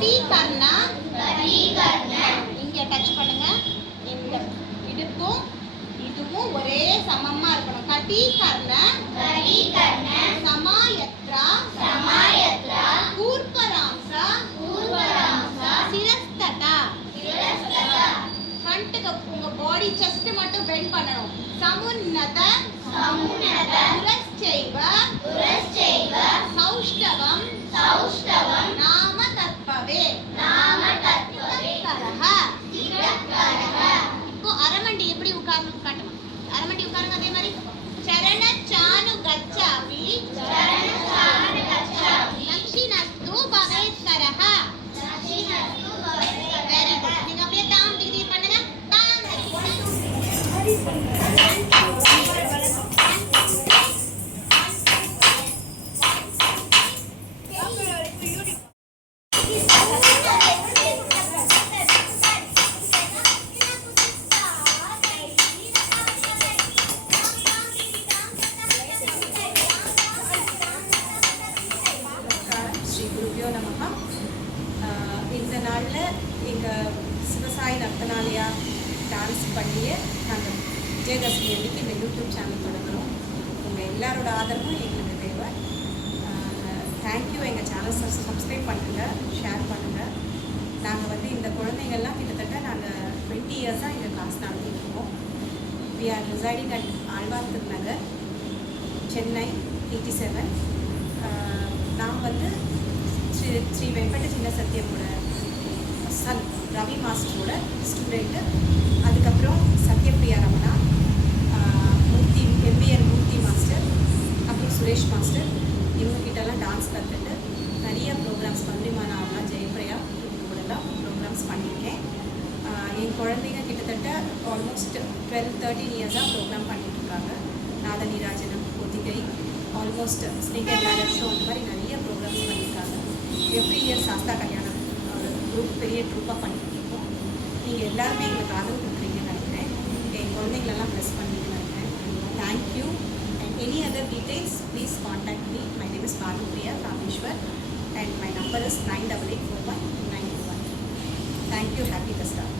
கட்டி கர்ணா இங்க டச் பண்ணுங்க. இந்த இடுப்பும் இதுவும் ஒரே சமமா இருக்கணும். கட்டி கர்ணா சமாயத்ரா கூர்பராம்சா சிரஸ்ததா. ஃப்ரண்ட்டுக்கு உங்க பாடி செஸ்ட் மட்டும் பெண்ட் பண்ணணும். சமுன்னத புரஸ்சைவ சௌஷ்டவம் நாம தத்பவே. இப்போ அரமண்டி எப்படி உட்கார்ந்து காட்டுமா? அரமண்டி உட்காருங்க. அதே மாதிரி சரண சானு கச்சாமி லக்ஷினஸ்து பவேத்கரஹ. Very good. நீங்க அப்படியே தாம் டிகிரி பண்ணுங்க. தாம் இந்த நாளில் எங்கள் சிவசாயி நர்த்தனாலயா டான்ஸ் பண்ணியே நாங்கள் விஜயதசமி அன்றைக்கி இந்த யூடியூப் சேனல் தொடங்குகிறோம். உங்கள் எல்லாரோட ஆதரவும் எங்களுக்கு தேவை. தேங்க்யூ. எங்கள் சேனல் சப்ஸ்கிரைப் பண்ணுங்கள், ஷேர் பண்ணுங்கள். நாங்கள் இந்த குழந்தைங்கள்லாம் கிட்டத்தட்ட நாங்கள் 20 இயர்ஸாக எங்கள் கிளாஸ் நடத்திட்டுருக்கோம். We are residing at Alwarthiru Nagar, Chennai 87. நான் ஸ்ரீ வெங்கட சின்ன சத்யமோட சன் ரவி மாஸ்டரோட ஸ்டூடெண்ட்டு. அதுக்கப்புறம் சத்யபிரியா ரமணா, எம்பிஎன் மூர்த்தி மாஸ்டர், அப்புறம் சுரேஷ் மாஸ்டர், இவங்ககிட்டலாம் டான்ஸ் கற்றுட்டு நிறைய ப்ரோக்ராம்ஸ் பந்திமானாவெலாம் ஜெயபிரியா இவங்களோடலாம் ப்ரோக்ராம்ஸ் பண்ணியிருக்கேன். என் குழந்தைங்க கிட்டத்தட்ட ஆல்மோஸ்ட் 12-13 இயர்ஸாக ப்ரோக்ராம் பண்ணிகிட்ருக்காங்க. நாதநீராஜனம், ஒத்திகை, almost snake and ladder show, அந்த மாதிரி நிறைய ப்ரோக்ராம்ஸ் பண்ணியிருக்காங்க. எவ்ரி இயர் சாஸ்தா கல்யாணம் ஒரு பெரிய ட்ரூப்பாக பண்ணிட்டுருக்கோம். நீங்கள் எல்லாருமே எங்களுக்கு ஆதரவு கொடுக்குறீங்கன்னு நினைக்கிறேன். என் குழந்தைங்களெல்லாம் ப்ளஸ் பண்ணிங்கன்னு நினைக்கிறேன். Thank you. And any other details please contact me. My name is Bhanupriya Rameshwar and my number is 98841921. Thank you. Happy Dasara.